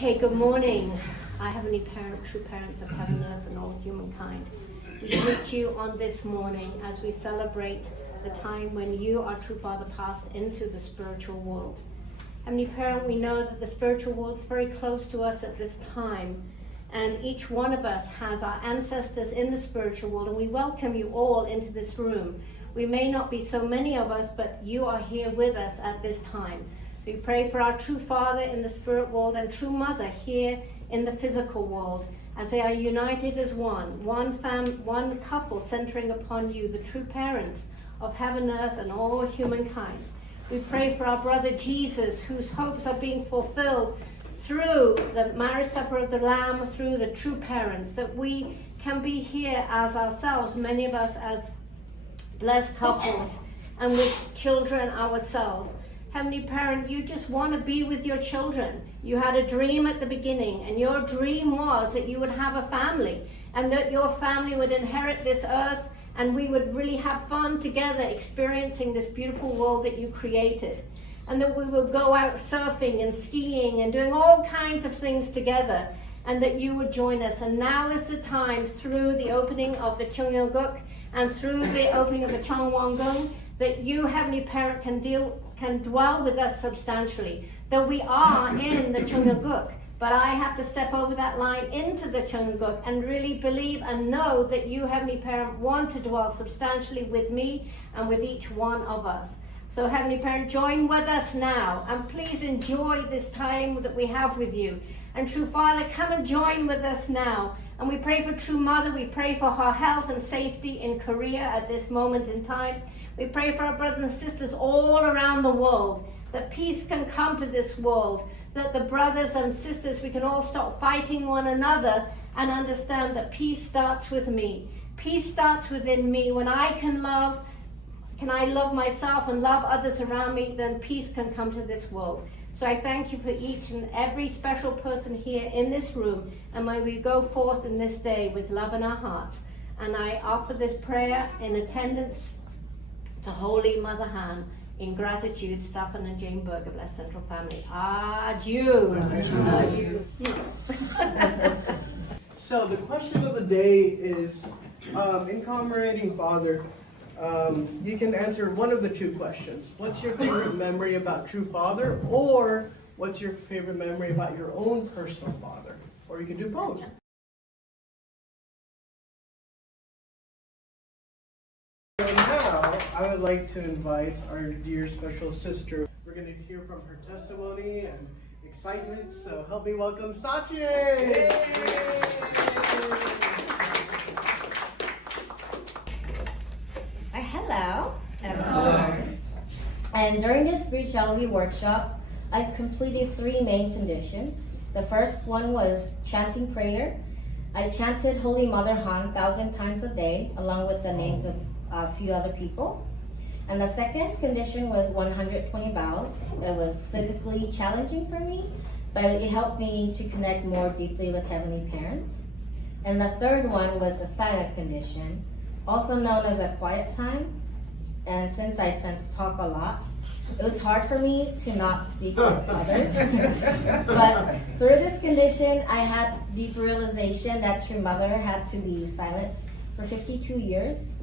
Okay, good morning, our Heavenly Parent, true parents of heaven, earth, and all humankind. We greet you on this morning as we celebrate the time when you, our true Father, passed into the spiritual world. Heavenly Parent, we know that the spiritual world is very close to us at this time, and each one of us has our ancestors in the spiritual world, and we welcome you all into this room. We may not be so many of us, but you are here with us at this time. We pray for our true Father in the spirit world and true Mother here in the physical world, as they are united as one couple centering upon you, the true parents of heaven, earth, and all humankind. We pray for our brother Jesus, whose hopes are being fulfilled through the marriage supper of the Lamb, through the true parents, that we can be here as ourselves, many of us as blessed couples, and with children ourselves. Heavenly Parent, you just want to be with your children. You had a dream at the beginning, and your dream was that you would have a family, and that your family would inherit this earth, and we would really have fun together experiencing this beautiful world that you created. And that we would go out surfing and skiing and doing all kinds of things together, and that you would join us. And now is the time, through the opening of the Cheongguk and through the opening of the Cheongwangung, that you, Heavenly Parent, can dwell with us substantially. Though we are in the Cheongguk, but I have to step over that line into the Cheongguk and really believe and know that you, Heavenly Parent, want to dwell substantially with me and with each one of us. So Heavenly Parent, join with us now, and please enjoy this time that we have with you. And true Father, come and join with us now. And we pray for true Mother, we pray for her health and safety in Korea at this moment in time. We pray for our brothers and sisters all around the world, that peace can come to this world, that the brothers and sisters, we can all stop fighting one another and understand that peace starts with me. Peace starts within me. When I can I love myself and love others around me, then peace can come to this world. So I thank you for each and every special person here in this room, and may we go forth in this day with love in our hearts. And I offer this prayer in attendance to Holy Mother Han, in gratitude, Stefan and Jane Berger, blessed Central Family. Adieu. Adieu. So the question of the day is, in commemorating Father, you can answer one of the two questions. What's your favorite memory about true Father? Or what's your favorite memory about your own personal father? Or you can do both. So now, I would like to invite our dear special sister. We're going to hear from her testimony and excitement. So help me welcome Sachie! Hello, everyone. And during this spirituality workshop, I completed 3 main conditions. The first one was chanting prayer. I chanted Holy Mother Han 1,000 times a day, along with the names of a few other people. And the second condition was 120 bows. It was physically challenging for me, but it helped me to connect more deeply with Heavenly Parents. And the third one was the silent condition, also known as a quiet time. And since I tend to talk a lot, it was hard for me to not speak with others. But through this condition, I had deep realization that True Mother had to be silent for 52 years.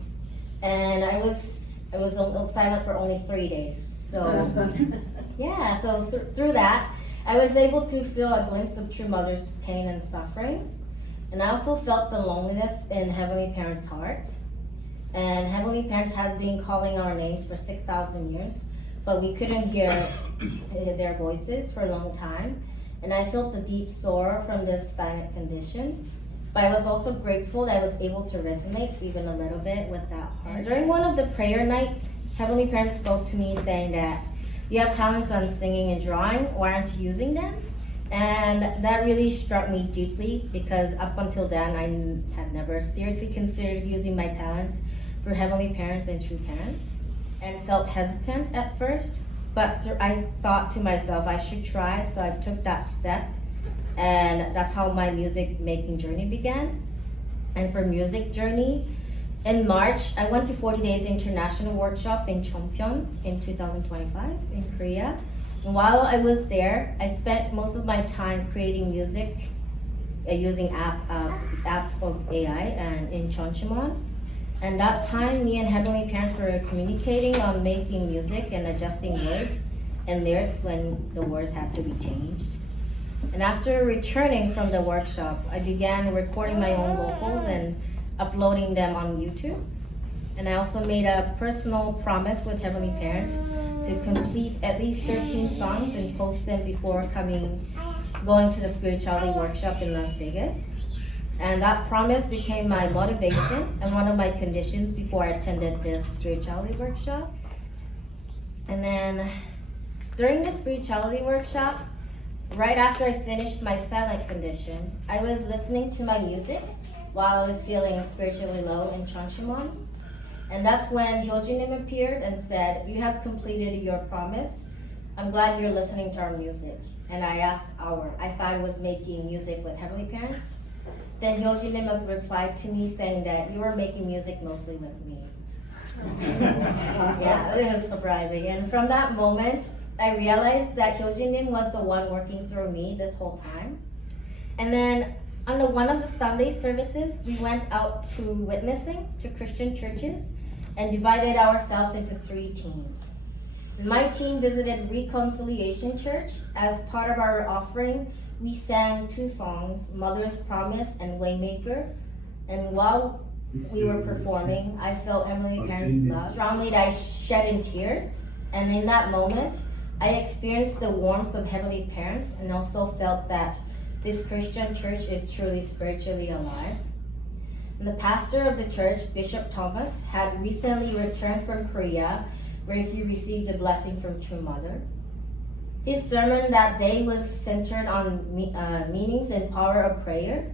And I was silent for only 3 days. So yeah, so through that, I was able to feel a glimpse of True Mother's pain and suffering. And I also felt the loneliness in Heavenly Parents' heart. And Heavenly Parents had been calling our names for 6,000 years, but we couldn't hear their voices for a long time. And I felt the deep sorrow from this silent condition. But I was also grateful that I was able to resonate even a little bit with that heart. And during one of the prayer nights, Heavenly Parents spoke to me saying that you have talents on singing and drawing, why aren't you using them? And that really struck me deeply, because up until then I had never seriously considered using my talents for Heavenly Parents and true parents, and felt hesitant at first, but I thought to myself I should try, so I took that step, and that's how my music making journey began. And for music journey, in March I went to 40 Days International Workshop in Chongpyeong in 2025 in Korea, And while I was there, I spent most of my time creating music using app of AI and in SeongHwa. And that time, me and Heavenly Parents were communicating on making music and adjusting words and lyrics when the words had to be changed. And after returning from the workshop, I began recording my own vocals and uploading them on YouTube. And I also made a personal promise with Heavenly Parents to complete at least 13 songs and post them before going to the spirituality workshop in Las Vegas. And that promise became my motivation and one of my conditions before I attended this spirituality workshop. And then during the spirituality workshop, right after I finished my silent condition, I was listening to my music while I was feeling spiritually low in SeongHwa. And that's when Hyojinim appeared and said, "You have completed your promise. I'm glad you're listening to our music." And I asked I thought I was making music with Heavenly Parents. Then Hyojinim replied to me saying that you were making music mostly with me. Yeah, it was surprising. And from that moment, I realized that Hyojinim was the one working through me this whole time. And then on one of the Sunday services, we went out to witnessing to Christian churches and divided ourselves into 3 teams. My team visited Reconciliation Church. As part of our offering, we sang 2 songs, Mother's Promise and Waymaker. And while we were performing, I felt Heavenly Parents' love strongly that I shed in tears. And in that moment, I experienced the warmth of Heavenly Parents and also felt that this Christian church is truly spiritually alive. And the pastor of the church, Bishop Thomas, had recently returned from Korea, where he received a blessing from True Mother. His sermon that day was centered on meanings and power of prayer.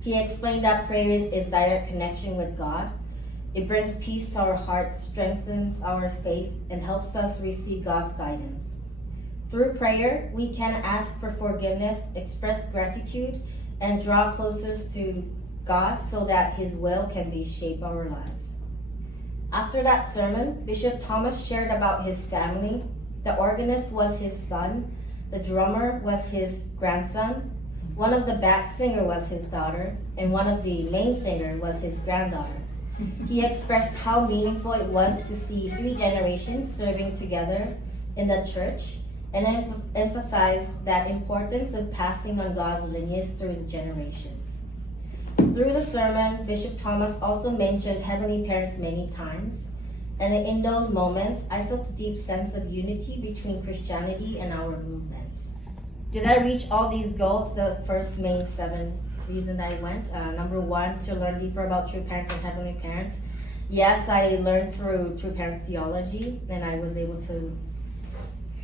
He explained that prayer is direct connection with God. It brings peace to our hearts, strengthens our faith, and helps us receive God's guidance. Through prayer, we can ask for forgiveness, express gratitude, and draw closer to God so that His will can shape our lives. After that sermon, Bishop Thomas shared about his family. The organist was his son, the drummer was his grandson, one of the back singer was his daughter, and one of the main singer was his granddaughter. He expressed how meaningful it was to see 3 generations serving together in the church, and emphasized that importance of passing on God's lineage through the generations. Through the sermon, Bishop Thomas also mentioned Heavenly Parents many times, and in those moments, I felt a deep sense of unity between Christianity and our movement. Did I reach all these goals? The first main 7 reasons I went. Number 1, to learn deeper about True Parents and Heavenly Parents. Yes, I learned through True Parents theology, and I was able to,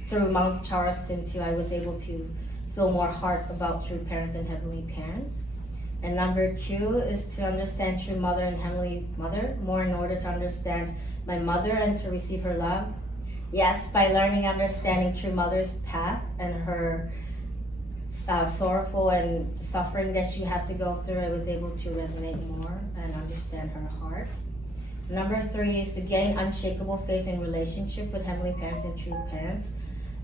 through Mount Charleston too, I was able to feel more heart about True Parents and Heavenly Parents. And number 2 is to understand True Mother and Heavenly Mother more in order to understand my mother and to receive her love. Yes, by learning, understanding True Mother's path and her sorrowful and suffering that she had to go through, I was able to resonate more and understand her heart. Number 3 is to gain unshakable faith and relationship with Heavenly Parents and True Parents.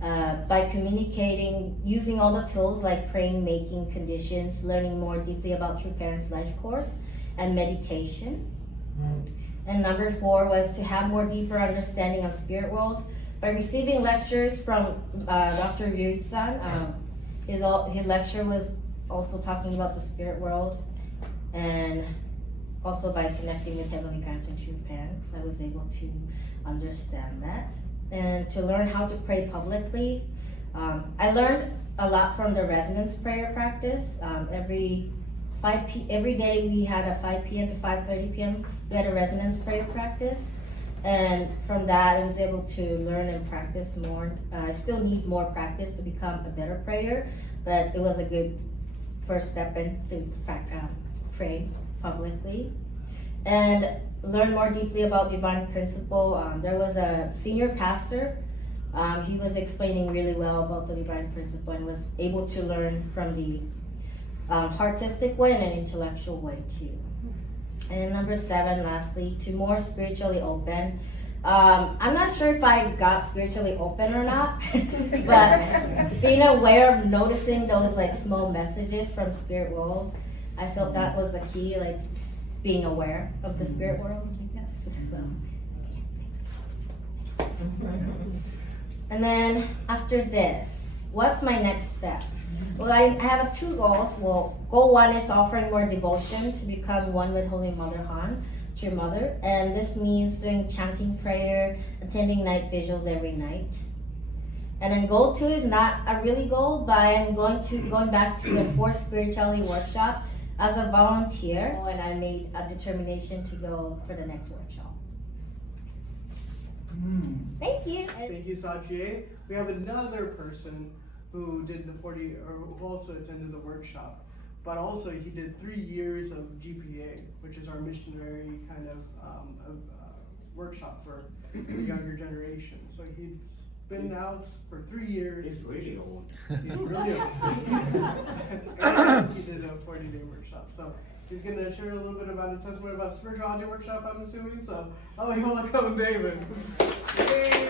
By communicating, using all the tools like praying, making conditions, learning more deeply about True Parents' life course, and meditation. And number 4 was to have more deeper understanding of spirit world by receiving lectures from Dr. Ryut-san. His lecture was also talking about the spirit world, and also by connecting with Heavenly Parents and True Parents, I was able to understand that. And to learn how to pray publicly. I learned a lot from the resonance prayer practice. Every day we had a 5 p.m. to 5:30 p.m. we had a resonance prayer practice, and from that I was able to learn and practice more. I still need more practice to become a better prayer, but it was a good first step into pray publicly. And learn more deeply about divine principle. There was a senior pastor. He was explaining really well about the divine principle and was able to learn from the artistic way and an intellectual way too. And number 7, lastly, to more spiritually open. I'm not sure if I got spiritually open or not, but being aware of noticing those like small messages from spirit world, I felt that was the key, like being aware of the spirit world, I guess. So. And then after this, what's my next step? Well, I have 2 goals. Well, goal 1 is offering more devotion to become one with Holy Mother Han, your mother, and this means doing chanting prayer, attending night vigils every night. And then goal 2 is not a really goal, but I'm going back to the 4th spirituality workshop as a volunteer, and I made a determination to go for the next workshop. Thank you. Thank you, Sachie. We have another person who did the 40, or who also attended the workshop, but also he did 3 years of GPA, which is our missionary kind of workshop for the younger generation. So he's been out for 3 years. He's really old. He's really old. And he did a 40-day workshop. So he's going to share a little bit about his testimony about the spirituality workshop, I'm assuming. So, you welcome, David. Yay!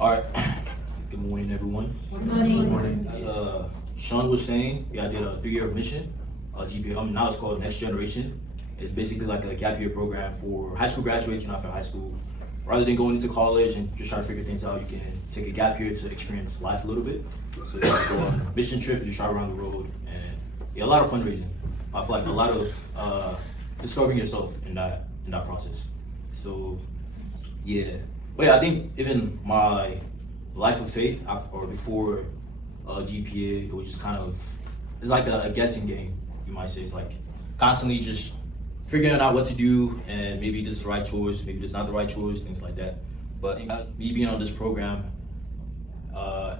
All right. Good morning, everyone. Good morning. As Sean was saying, I did a 3-year mission, GPA. Now it's called Next Generation. It's basically like a gap year program for high school graduates after high school. Rather than going into college and just trying to figure things out, you can take a gap year to experience life a little bit. So you can go on a mission trip, just drive around the road, and a lot of fundraising. I feel like a lot of discovering yourself in that process. So but I think even my life of faith or before GPA, it was just kind of, it's like a guessing game, you might say. It's like constantly just figuring out what to do, and maybe this is the right choice, maybe this is not the right choice, things like that. But me being on this program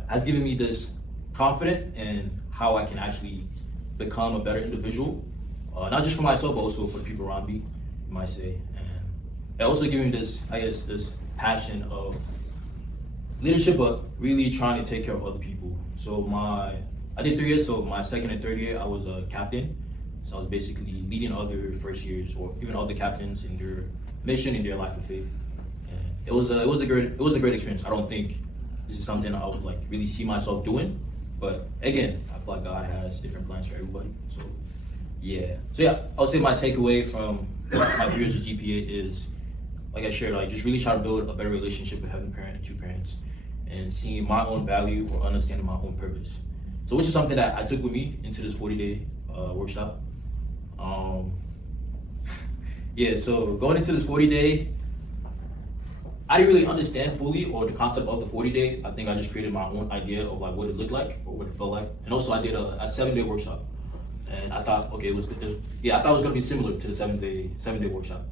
has given me this confidence in how I can actually become a better individual, not just for myself, but also for the people around me, you might say. And it also given me this, I guess, this passion of leadership, but really trying to take care of other people. So I did 3 years, so my 2nd and 3rd year, I was a captain. So I was basically leading other first years or even other captains in their mission, in their life of faith. And it was a great experience. I don't think this is something I would like really see myself doing, but again, I feel like God has different plans for everybody. So I would say my takeaway from my 3 years of GPA is, like I shared, like just really try to build a better relationship with Heavenly Parent and true parents, and seeing my own value or understanding my own purpose. So which is something that I took with me into this 40-day workshop. So going into this 40-day, I didn't really understand fully or the concept of the 40-day. I think I just created my own idea of like what it looked like or what it felt like. And also I did a 7-day workshop, and I thought, okay, I thought it was gonna be similar to the 7-day workshop.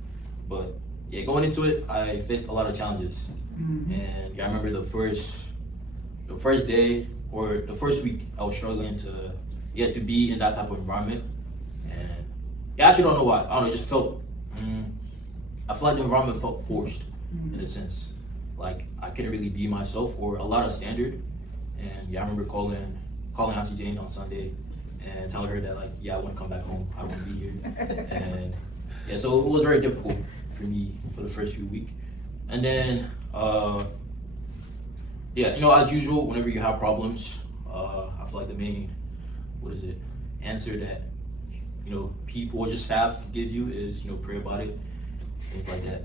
But going into it, I faced a lot of challenges. And I remember the first day or the first week, I was struggling to be in that type of environment. And I actually don't know why. I don't know, it just felt, I feel like the environment felt forced in a sense. Like I couldn't really be myself or a lot of standard. And I remember calling Auntie Jane on Sunday and telling her that I want to come back home. I don't want to be here. And so it was very difficult for me for the first few weeks. And then, as usual, whenever you have problems, I feel like the main, answer that, people or just staff gives you is, pray about it, things like that.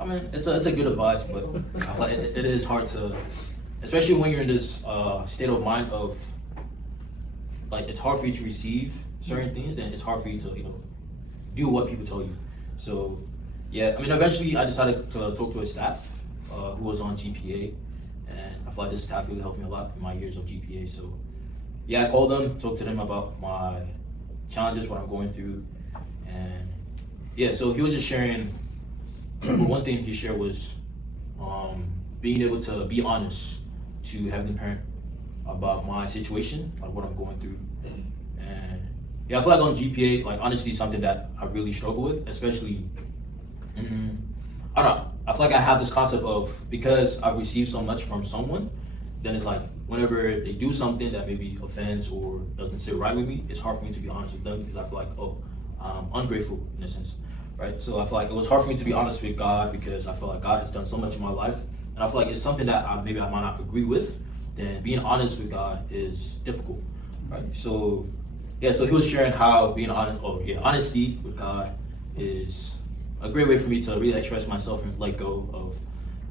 I mean, it's a good advice, but I feel like it is hard to, especially when you're in this state of mind of, it's hard for you to receive certain things, then it's hard for you to, do what people tell you. So, eventually I decided to talk to a staff who was on GPA, and I feel like this staff really helped me a lot in my years of GPA. So, I called them, talked to them about my challenges, what I'm going through, and so he was just sharing. One thing he shared was being able to be honest to Heavenly Parent about my situation, like what I'm going through, and I feel like on GPA, honestly, something that I really struggle with, especially, I don't know, I feel like I have this concept of, because I've received so much from someone, then it's like, whenever they do something that maybe offends or doesn't sit right with me, it's hard for me to be honest with them because I feel like, I'm ungrateful in a sense, right? So I feel like it was hard for me to be honest with God because I feel like God has done so much in my life, and I feel like it's something that maybe I might not agree with. Then being honest with God is difficult, right? So yeah, so he was sharing how being honesty with God is a great way for me to really express myself and let go of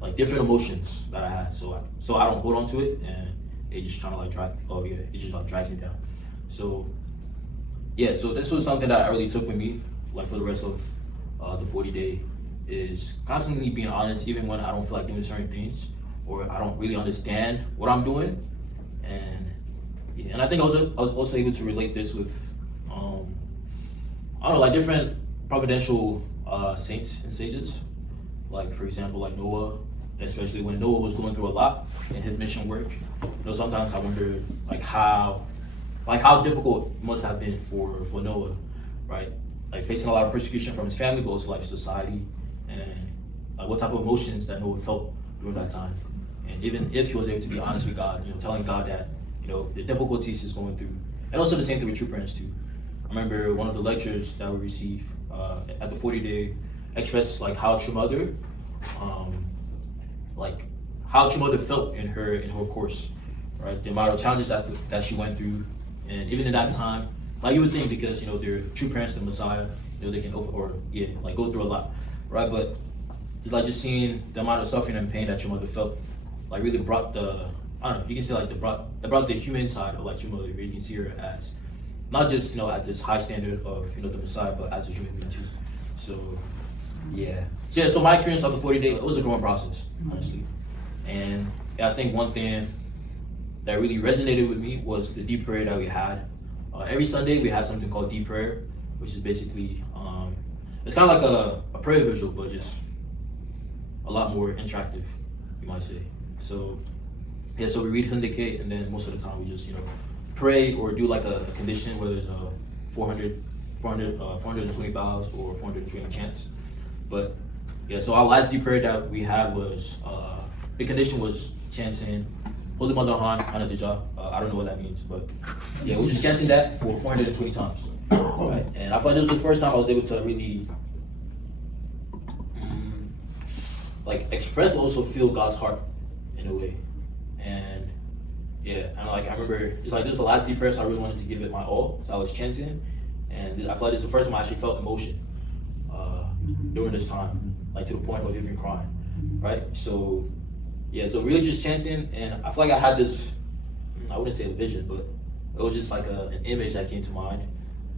like different emotions that I had. So I don't hold on to it, and it just trying to like it just like drags me down. So yeah, so this was something that I really took with me, like for the rest of the 40-day, is constantly being honest, even when I don't feel like doing certain things or I don't really understand what I'm doing. And I think I was also able to relate this with I don't know, like different providential saints and sages. Like for example, like Noah, especially when Noah was going through a lot in his mission work. Sometimes I wonder like how difficult it must have been for Noah, right? Like facing a lot of persecution from his family, but also like society, and what type of emotions that Noah felt during that time. And even if he was able to be honest with God, telling God that, the difficulties he's going through. And also the same thing with true parents too. I remember one of the lectures that we received at the 40-day expressed like how true mother felt in her course, right? The amount of challenges that she went through, and even in that time, like you would think because they're true parents to the Messiah, they can go through a lot, right? But it's like just seeing the amount of suffering and pain that your mother felt, like really brought you can say like they brought the human side of like your mother. You can see her as not just at this high standard of the Messiah, but as a human being too. So so my experience on the 40-day, it was a growing process, honestly. And I think one thing that really resonated with me was the deep prayer that we had. Every Sunday we had something called deep prayer, which is basically it's kind of like a prayer visual, but just a lot more interactive, you might say. So so we read Hyundai, and then most of the time we just pray or do like a condition, whether it's 420 vows or 420 chants. But so our last deep prayer that we had was the condition was chanting Holy Mother Han Hanadija. I don't know what that means, but we're just chanting that for 420 times. Right? And I feel like this was the first time I was able to really express but also feel God's heart in a way. And I remember it's like this was the last deep prayer, so I really wanted to give it my all. So I was chanting, and I feel like this is the first time I actually felt emotion during this time, like to the point of even crying, right? So so really just chanting, and I feel like I had this, I wouldn't say a vision, but it was just like an image that came to mind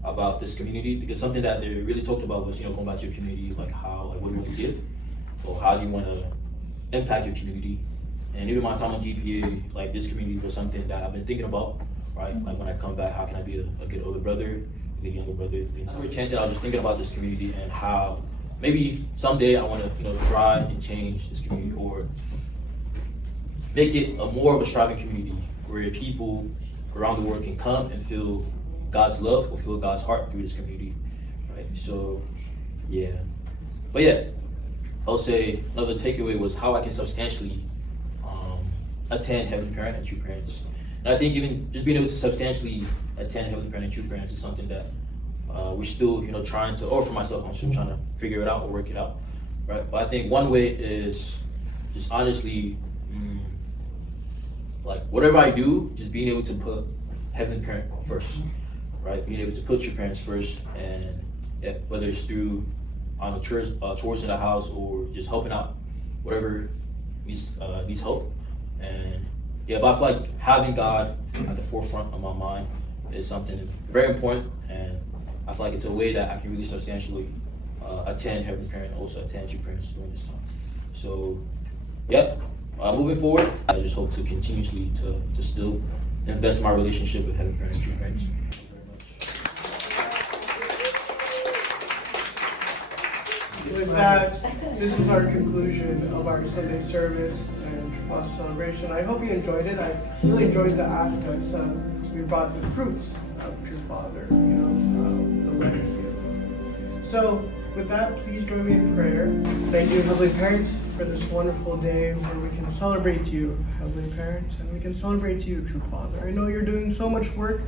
about this community, because something that they really talked about was going back to your community, like what do you want to give, or how do you want to impact your community. And even my time on GPA, like this community was something that I've been thinking about, right? Like when I come back, how can I be a good older brother, a good younger brother? So we chanted, I was just thinking about this community and how maybe someday I want to, try and change this community or make it more of a striving community where people around the world can come and feel God's love or feel God's heart through this community, right? So, but I'll say another takeaway was how I can substantially attend Heavenly Parent and True Parents. And I think even just being able to substantially attend Heavenly Parent and True Parents is something that we're still, trying to, or for myself, I'm still trying to figure it out or work it out, right? But I think one way is just honestly, whatever I do, just being able to put Heavenly Parent first, right? Being able to put your parents first, and whether it's through chores in the house or just helping out, whatever needs help. And but I feel like having God at the forefront of my mind is something very important, and I feel like it's a way that I can really substantially attend Heavenly Parent and also attend True Parents during this time. So moving forward, I just hope to continuously to still invest in my relationship with Heavenly Parent and True Parents. With that, this is our conclusion of our Sunday service and True Father celebration. I hope you enjoyed it. I really enjoyed the aspects. We brought the fruits of True Father, the legacy of it. So with that, please join me in prayer. Thank you, Heavenly Parent, for this wonderful day where we can celebrate you, Heavenly Parent, and we can celebrate you, True Father. I know you're doing so much work.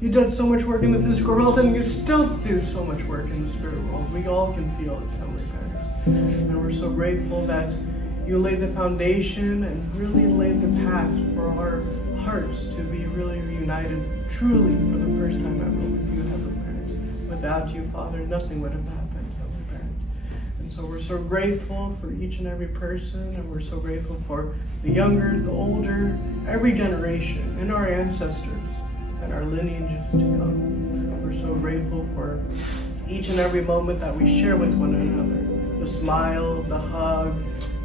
You've done so much work in the physical world, and you still do so much work in the spirit world. We all can feel it, Heavenly Parent. And we're so grateful that you laid the foundation and really laid the path for our hearts to be really reunited truly for the first time ever with you, Heavenly Parent. Without you, Father, nothing would have happened, Heavenly Parent. And so we're so grateful for each and every person, and we're so grateful for the younger, the older, every generation, and our ancestors, and our lineages to come. We're so grateful for each and every moment that we share with one another. The smile, the hug,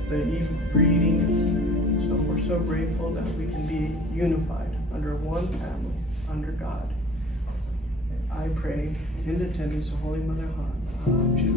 the greetings. So we're so grateful that we can be unified under one family, under God. I pray in the attendance of Holy Mother Jesus.